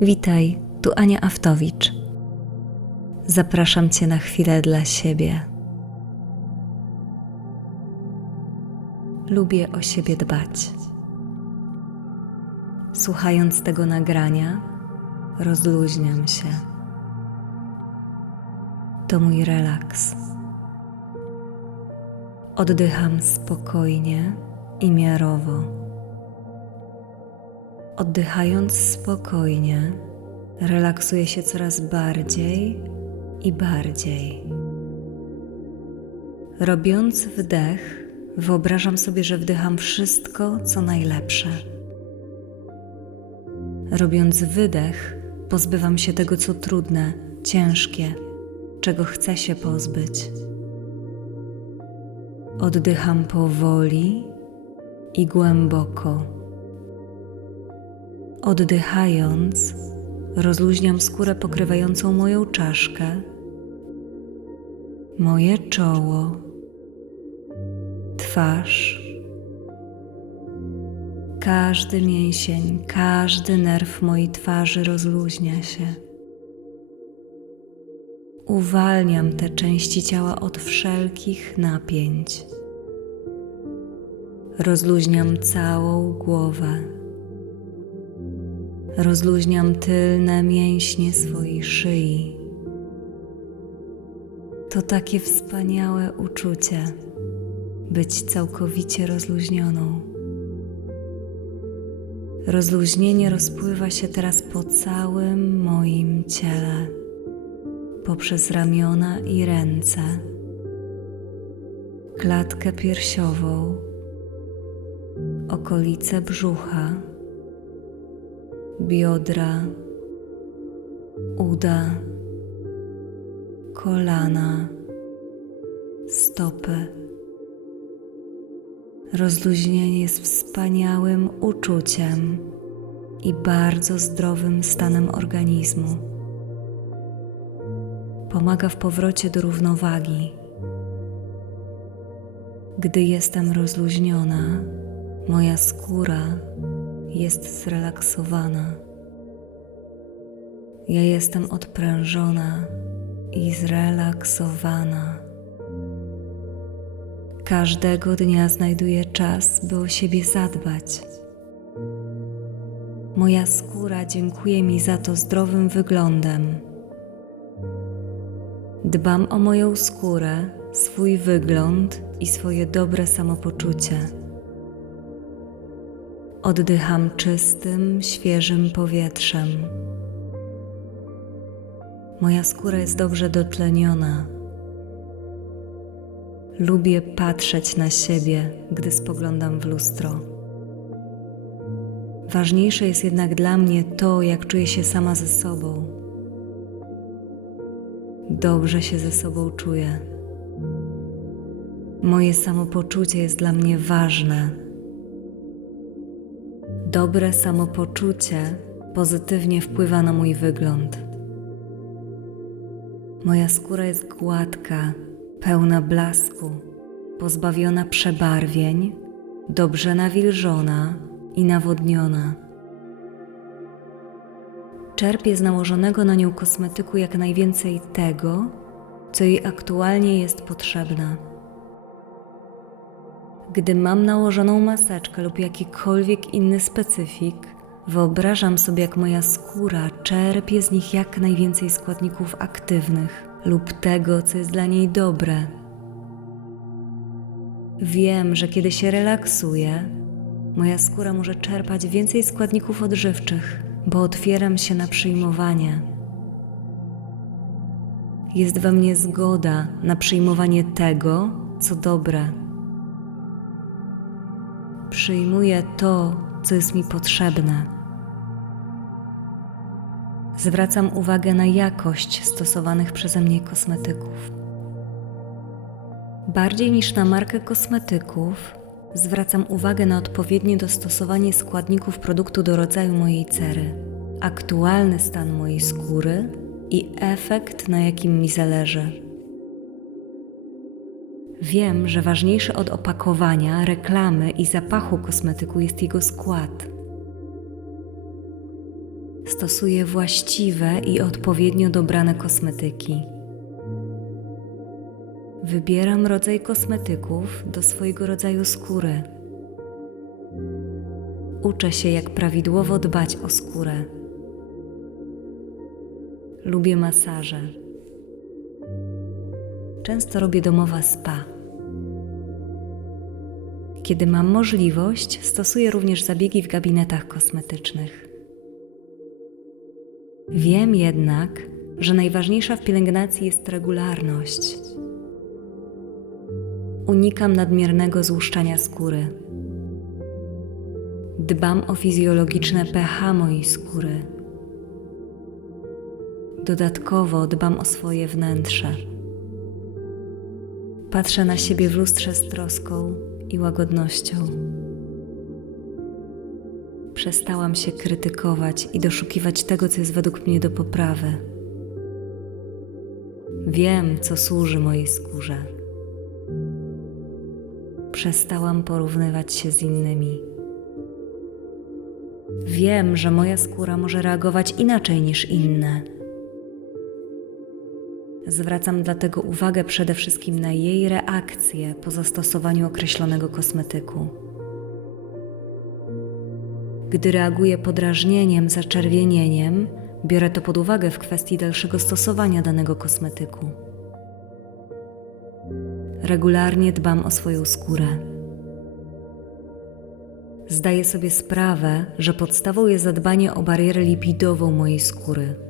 Witaj, tu Ania Aftowicz. Zapraszam Cię na chwilę dla siebie. Lubię o siebie dbać. Słuchając tego nagrania, rozluźniam się. To mój relaks. Oddycham spokojnie i miarowo. Oddychając spokojnie, relaksuję się coraz bardziej i bardziej. Robiąc wdech, wyobrażam sobie, że wdycham wszystko, co najlepsze. Robiąc wydech, pozbywam się tego, co trudne, ciężkie, czego chcę się pozbyć. Oddycham powoli i głęboko. Oddychając, rozluźniam skórę pokrywającą moją czaszkę, moje czoło, twarz. Każdy mięsień, każdy nerw mojej twarzy rozluźnia się. Uwalniam te części ciała od wszelkich napięć. Rozluźniam całą głowę. Rozluźniam tylne mięśnie swojej szyi. To takie wspaniałe uczucie być całkowicie rozluźnioną. Rozluźnienie rozpływa się teraz po całym moim ciele, poprzez ramiona i ręce, klatkę piersiową, okolice brzucha, biodra, uda, kolana, stopy. Rozluźnienie jest wspaniałym uczuciem i bardzo zdrowym stanem organizmu. Pomaga w powrocie do równowagi. Gdy jestem rozluźniona, moja skóra jest zrelaksowana. Ja jestem odprężona i zrelaksowana. Każdego dnia znajduję czas, by o siebie zadbać. Moja skóra dziękuję mi za to zdrowym wyglądem. Dbam o moją skórę, swój wygląd i swoje dobre samopoczucie. Oddycham czystym, świeżym powietrzem. Moja skóra jest dobrze dotleniona. Lubię patrzeć na siebie, gdy spoglądam w lustro. Ważniejsze jest jednak dla mnie to, jak czuję się sama ze sobą. Dobrze się ze sobą czuję. Moje samopoczucie jest dla mnie ważne. Dobre samopoczucie pozytywnie wpływa na mój wygląd. Moja skóra jest gładka, pełna blasku, pozbawiona przebarwień, dobrze nawilżona i nawodniona. Czerpię z nałożonego na nią kosmetyku jak najwięcej tego, co jej aktualnie jest potrzebne. Gdy mam nałożoną maseczkę lub jakikolwiek inny specyfik, wyobrażam sobie, jak moja skóra czerpie z nich jak najwięcej składników aktywnych lub tego, co jest dla niej dobre. Wiem, że kiedy się relaksuję, moja skóra może czerpać więcej składników odżywczych, bo otwieram się na przyjmowanie. Jest we mnie zgoda na przyjmowanie tego, co dobre. Przyjmuję to, co jest mi potrzebne. Zwracam uwagę na jakość stosowanych przeze mnie kosmetyków. Bardziej niż na markę kosmetyków, zwracam uwagę na odpowiednie dostosowanie składników produktu do rodzaju mojej cery, aktualny stan mojej skóry i efekt, na jakim mi zależy. Wiem, że ważniejszy od opakowania, reklamy i zapachu kosmetyku jest jego skład. Stosuję właściwe i odpowiednio dobrane kosmetyki. Wybieram rodzaj kosmetyków do swojego rodzaju skóry. Uczę się, jak prawidłowo dbać o skórę. Lubię masaże. Często robię domowa spa. Kiedy mam możliwość, stosuję również zabiegi w gabinetach kosmetycznych. Wiem jednak, że najważniejsza w pielęgnacji jest regularność. Unikam nadmiernego złuszczania skóry. Dbam o fizjologiczne pH mojej skóry. Dodatkowo dbam o swoje wnętrze. Patrzę na siebie w lustrze z troską i łagodnością. Przestałam się krytykować i doszukiwać tego, co jest według mnie do poprawy. Wiem, co służy mojej skórze. Przestałam porównywać się z innymi. Wiem, że moja skóra może reagować inaczej niż inne. Zwracam dlatego uwagę przede wszystkim na jej reakcję po zastosowaniu określonego kosmetyku. Gdy reaguje podrażnieniem, zaczerwienieniem, biorę to pod uwagę w kwestii dalszego stosowania danego kosmetyku. Regularnie dbam o swoją skórę. Zdaję sobie sprawę, że podstawą jest zadbanie o barierę lipidową mojej skóry.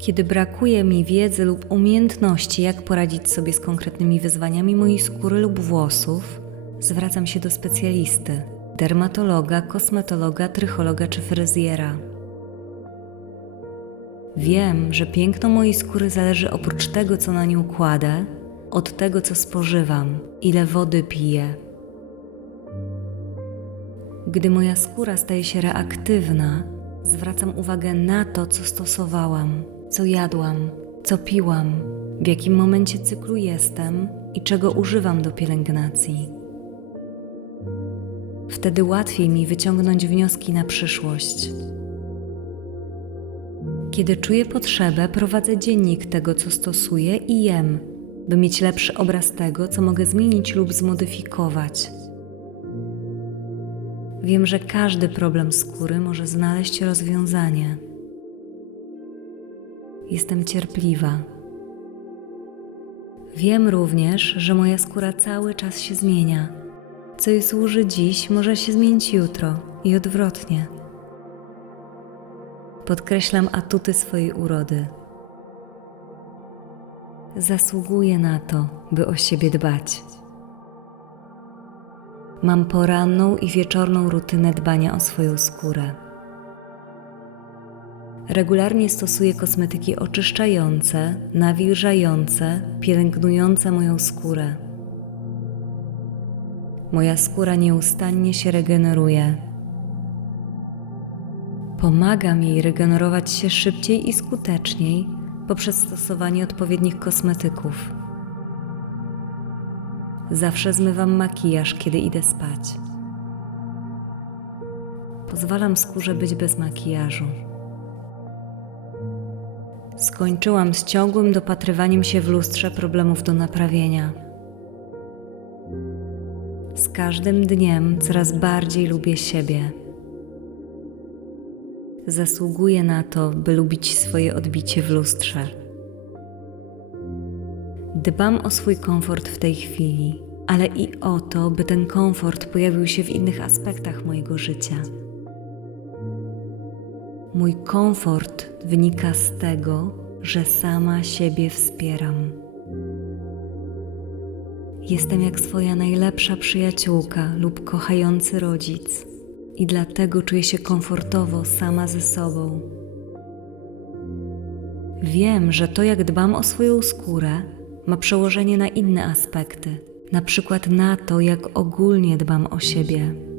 Kiedy brakuje mi wiedzy lub umiejętności, jak poradzić sobie z konkretnymi wyzwaniami mojej skóry lub włosów, zwracam się do specjalisty dermatologa, kosmetologa, trychologa czy fryzjera. Wiem, że piękno mojej skóry zależy oprócz tego, co na nią kładę, od tego, co spożywam, ile wody piję. Gdy moja skóra staje się reaktywna, zwracam uwagę na to, co stosowałam, co jadłam, co piłam, w jakim momencie cyklu jestem i czego używam do pielęgnacji. Wtedy łatwiej mi wyciągnąć wnioski na przyszłość. Kiedy czuję potrzebę, prowadzę dziennik tego, co stosuję i jem, by mieć lepszy obraz tego, co mogę zmienić lub zmodyfikować. Wiem, że każdy problem skóry może znaleźć rozwiązanie. Jestem cierpliwa. Wiem również, że moja skóra cały czas się zmienia. Co jej służy dziś, może się zmienić jutro i odwrotnie. Podkreślam atuty swojej urody. Zasługuję na to, by o siebie dbać. Mam poranną i wieczorną rutynę dbania o swoją skórę. Regularnie stosuję kosmetyki oczyszczające, nawilżające, pielęgnujące moją skórę. Moja skóra nieustannie się regeneruje. Pomagam jej regenerować się szybciej i skuteczniej poprzez stosowanie odpowiednich kosmetyków. Zawsze zmywam makijaż, kiedy idę spać. Pozwalam skórze być bez makijażu. Skończyłam z ciągłym dopatrywaniem się w lustrze problemów do naprawienia. Z każdym dniem coraz bardziej lubię siebie. Zasługuję na to, by lubić swoje odbicie w lustrze. Dbam o swój komfort w tej chwili, ale i o to, by ten komfort pojawił się w innych aspektach mojego życia. Mój komfort wynika z tego, że sama siebie wspieram. Jestem jak swoja najlepsza przyjaciółka lub kochający rodzic i dlatego czuję się komfortowo sama ze sobą. Wiem, że to, jak dbam o swoją skórę, ma przełożenie na inne aspekty, na przykład na to, jak ogólnie dbam o siebie.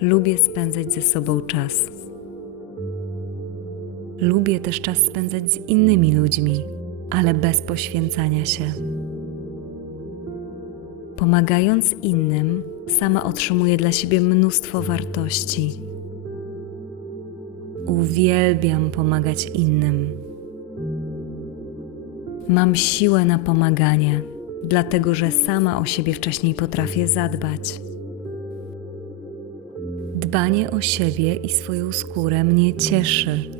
Lubię spędzać ze sobą czas. Lubię też czas spędzać z innymi ludźmi, ale bez poświęcania się. Pomagając innym, sama otrzymuję dla siebie mnóstwo wartości. Uwielbiam pomagać innym. Mam siłę na pomaganie, dlatego że sama o siebie wcześniej potrafię zadbać. Dbanie o siebie i swoją skórę mnie cieszy.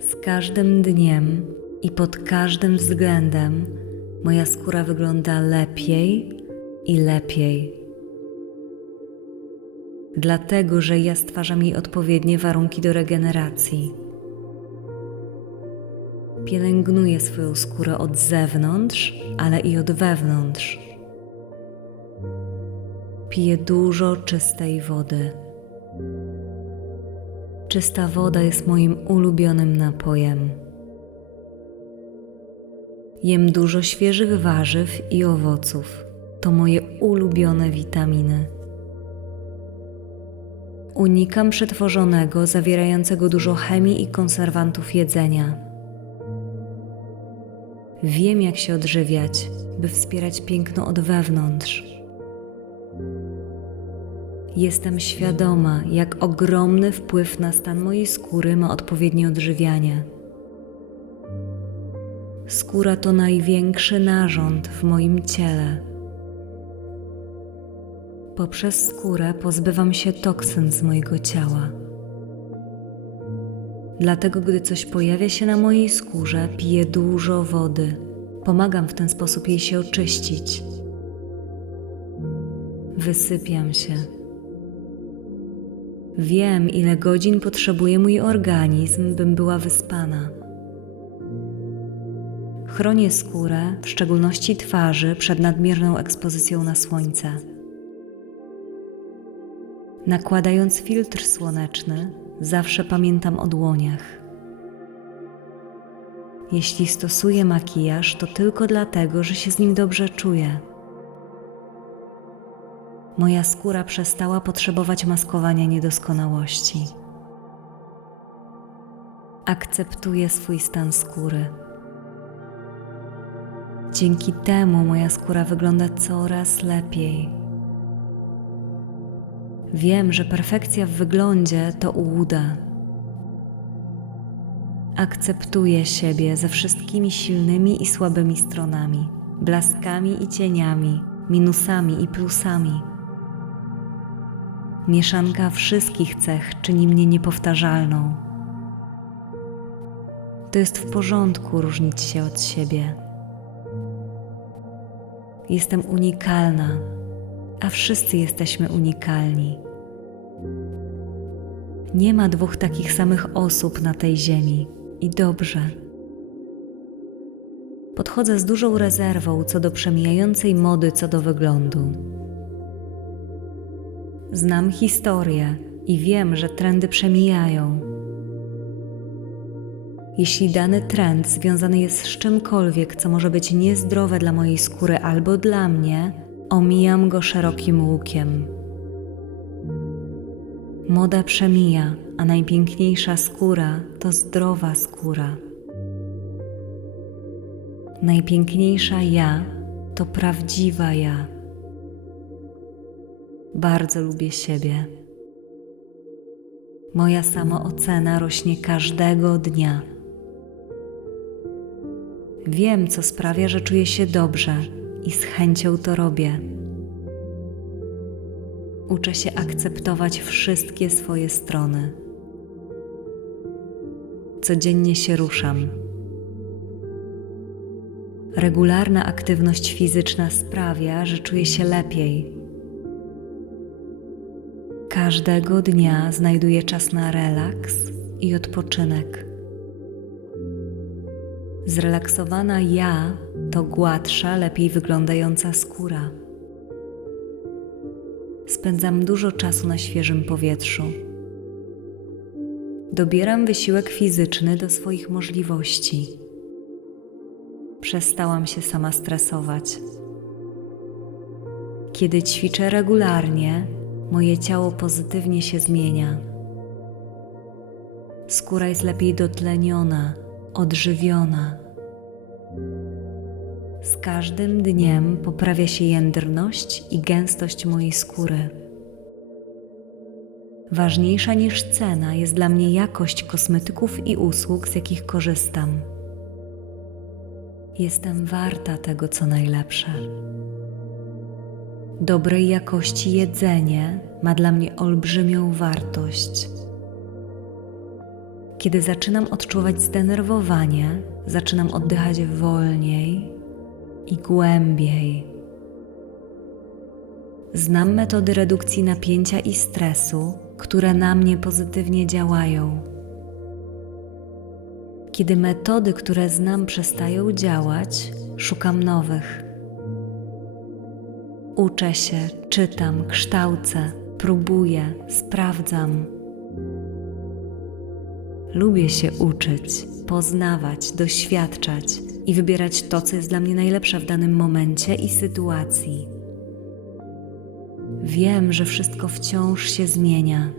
Z każdym dniem i pod każdym względem moja skóra wygląda lepiej i lepiej. Dlatego, że ja stwarzam jej odpowiednie warunki do regeneracji. Pielęgnuję swoją skórę od zewnątrz, ale i od wewnątrz. Piję dużo czystej wody. Czysta woda jest moim ulubionym napojem. Jem dużo świeżych warzyw i owoców. To moje ulubione witaminy. Unikam przetworzonego, zawierającego dużo chemii i konserwantów jedzenia. Wiem, jak się odżywiać, by wspierać piękno od wewnątrz. Jestem świadoma, jak ogromny wpływ na stan mojej skóry ma odpowiednie odżywianie. Skóra to największy narząd w moim ciele. Poprzez skórę pozbywam się toksyn z mojego ciała. Dlatego, gdy coś pojawia się na mojej skórze, piję dużo wody. Pomagam w ten sposób jej się oczyścić. Wysypiam się. Wiem, ile godzin potrzebuje mój organizm, bym była wyspana. Chronię skórę, w szczególności twarzy, przed nadmierną ekspozycją na słońce. Nakładając filtr słoneczny, zawsze pamiętam o dłoniach. Jeśli stosuję makijaż, to tylko dlatego, że się z nim dobrze czuję. Moja skóra przestała potrzebować maskowania niedoskonałości. Akceptuję swój stan skóry. Dzięki temu moja skóra wygląda coraz lepiej. Wiem, że perfekcja w wyglądzie to ułuda. Akceptuję siebie ze wszystkimi silnymi i słabymi stronami, blaskami i cieniami, minusami i plusami. Mieszanka wszystkich cech czyni mnie niepowtarzalną. To jest w porządku różnić się od siebie. Jestem unikalna, a wszyscy jesteśmy unikalni. Nie ma dwóch takich samych osób na tej ziemi i dobrze. Podchodzę z dużą rezerwą co do przemijającej mody co do wyglądu. Znam historię i wiem, że trendy przemijają. Jeśli dany trend związany jest z czymkolwiek, co może być niezdrowe dla mojej skóry albo dla mnie, omijam go szerokim łukiem. Moda przemija, a najpiękniejsza skóra to zdrowa skóra. Najpiękniejsza ja to prawdziwa ja. Bardzo lubię siebie. Moja samoocena rośnie każdego dnia. Wiem, co sprawia, że czuję się dobrze i z chęcią to robię. Uczę się akceptować wszystkie swoje strony. Codziennie się ruszam. Regularna aktywność fizyczna sprawia, że czuję się lepiej. Każdego dnia znajduję czas na relaks i odpoczynek. Zrelaksowana ja to gładsza, lepiej wyglądająca skóra. Spędzam dużo czasu na świeżym powietrzu. Dobieram wysiłek fizyczny do swoich możliwości. Przestałam się sama stresować. Kiedy ćwiczę regularnie, moje ciało pozytywnie się zmienia. Skóra jest lepiej dotleniona, odżywiona. Z każdym dniem poprawia się jędrność i gęstość mojej skóry. Ważniejsza niż cena jest dla mnie jakość kosmetyków i usług, z jakich korzystam. Jestem warta tego, co najlepsze. Dobrej jakości jedzenie ma dla mnie olbrzymią wartość. Kiedy zaczynam odczuwać zdenerwowanie, zaczynam oddychać wolniej i głębiej. Znam metody redukcji napięcia i stresu, które na mnie pozytywnie działają. Kiedy metody, które znam, przestają działać, szukam nowych. Uczę się, czytam, kształcę, próbuję, sprawdzam. Lubię się uczyć, poznawać, doświadczać i wybierać to, co jest dla mnie najlepsze w danym momencie i sytuacji. Wiem, że wszystko wciąż się zmienia.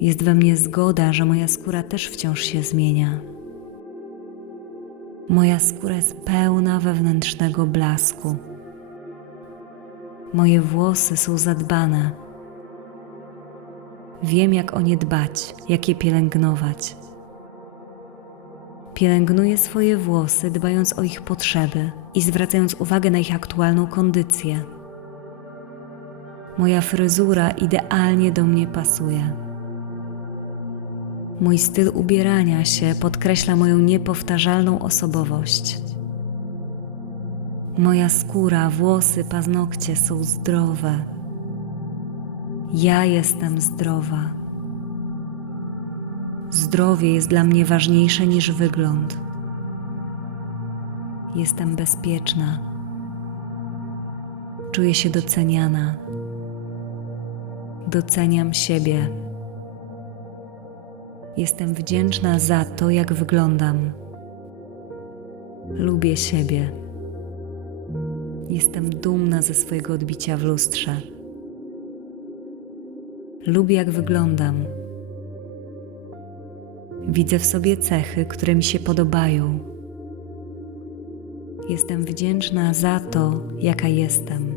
Jest we mnie zgoda, że moja skóra też wciąż się zmienia. Moja skóra jest pełna wewnętrznego blasku. Moje włosy są zadbane. Wiem, jak o nie dbać, jak je pielęgnować. Pielęgnuję swoje włosy, dbając o ich potrzeby i zwracając uwagę na ich aktualną kondycję. Moja fryzura idealnie do mnie pasuje. Mój styl ubierania się podkreśla moją niepowtarzalną osobowość. Moja skóra, włosy, paznokcie są zdrowe. Ja jestem zdrowa. Zdrowie jest dla mnie ważniejsze niż wygląd. Jestem bezpieczna. Czuję się doceniana. Doceniam siebie. Jestem wdzięczna za to, jak wyglądam. Lubię siebie. Jestem dumna ze swojego odbicia w lustrze. Lubię, jak wyglądam. Widzę w sobie cechy, które mi się podobają. Jestem wdzięczna za to, jaka jestem.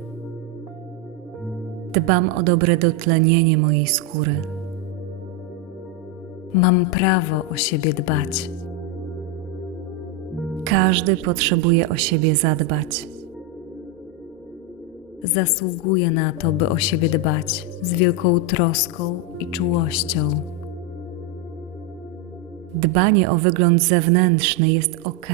Dbam o dobre dotlenienie mojej skóry. Mam prawo o siebie dbać. Każdy potrzebuje o siebie zadbać. Zasługuje na to, by o siebie dbać z wielką troską i czułością. Dbanie o wygląd zewnętrzny jest ok.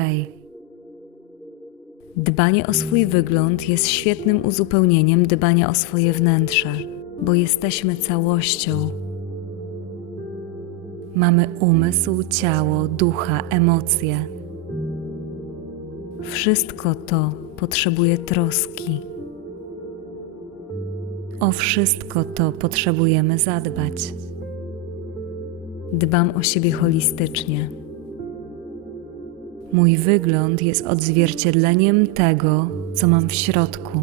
Dbanie o swój wygląd jest świetnym uzupełnieniem dbania o swoje wnętrze, bo jesteśmy całością. Mamy umysł, ciało, ducha, emocje. Wszystko to potrzebuje troski. O wszystko to potrzebujemy zadbać. Dbam o siebie holistycznie. Mój wygląd jest odzwierciedleniem tego, co mam w środku.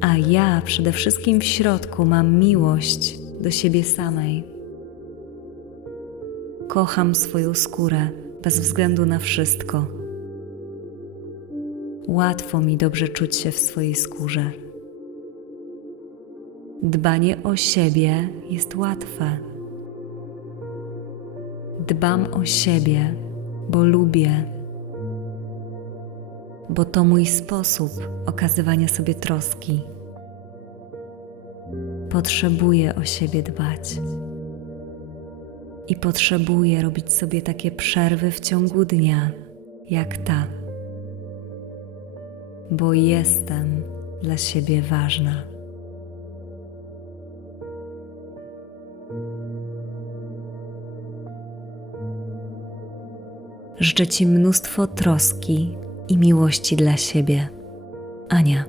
A ja przede wszystkim w środku mam miłość do siebie samej. Kocham swoją skórę bez względu na wszystko. Łatwo mi dobrze czuć się w swojej skórze. Dbanie o siebie jest łatwe. Dbam o siebie, bo lubię, bo to mój sposób okazywania sobie troski. Potrzebuję o siebie dbać i potrzebuję robić sobie takie przerwy w ciągu dnia, jak ta, bo jestem dla siebie ważna. Życzę Ci mnóstwo troski i miłości dla siebie. Ania.